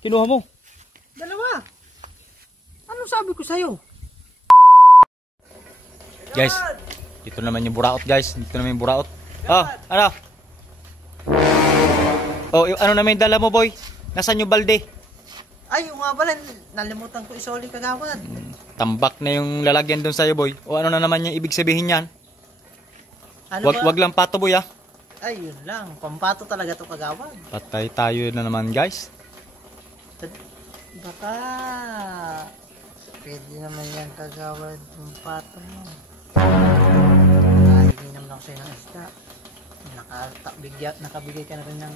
kinuha mo? Dalawa. Anong sabi ko sa'yo? Guys, dito naman yung buraot guys. Dito naman yung buraot. Oh, ano? Oh, ano naman yung dala mo boy? Nasaan yung balde? Ay, yung nga pala, nalimutan ko isoli kagawad. Tambak na yung lalagyan doon sa'yo boy. O ano na naman yung ibig sabihin yan? Ano ba? Wag lang pato boy ah. Ay, yun lang. Pampato talaga to kagawad. Patay tayo na naman guys. Baka pwede naman yan kagawad. Pampato mo. Ay, hindi naman ako sa'yo ng isda. Nakabigay ka na rin ng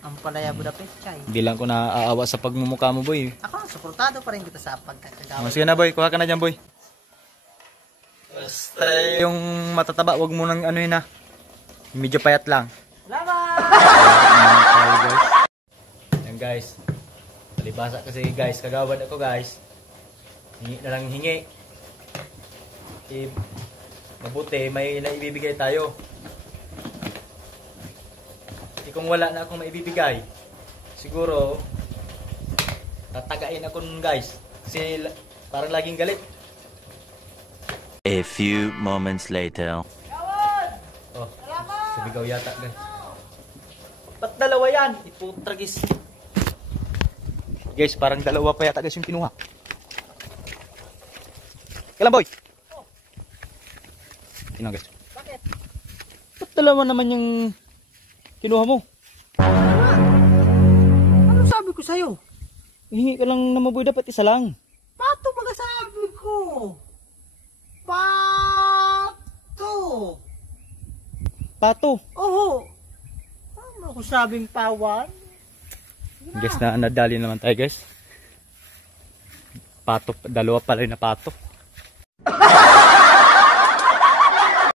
Ampalaya Budapest Chay. Hindi lang ko naaawa sa pagmumukha mo boy. Ako, suportado pa rin kita sa pagkakagawad. Sige na boy, kuha ka na dyan boy. Basta yung matataba, wag mo nang ano yun ah. Medyo payat lang. Salamat! Yan guys. Talibasa kasi guys, kagawad ako guys. Hingi na lang hingi. Mabuti, may naibibigay tayo. Kung wala na akong maibibigay, siguro tatagain ako nun guys. Kasi parang laging galit. A few moments later. Oh, sumigaw yata guys. Ba't dalawa yan? Iputragis. Guys, parang dalawa pa yata guys yung kinuha. Kailan boy? Kinuha guys. Bakit? Ba't dalawa naman yung kinuha mo? Ano sabi ko sa'yo? Hingi ka lang naman boy, dapat isa lang. Pato magasabi ko. Pato. Pato. Oo. Ano ko sabing pawan? Guys, na nadali naman tayo guys. Pato, dalawa pala na pato.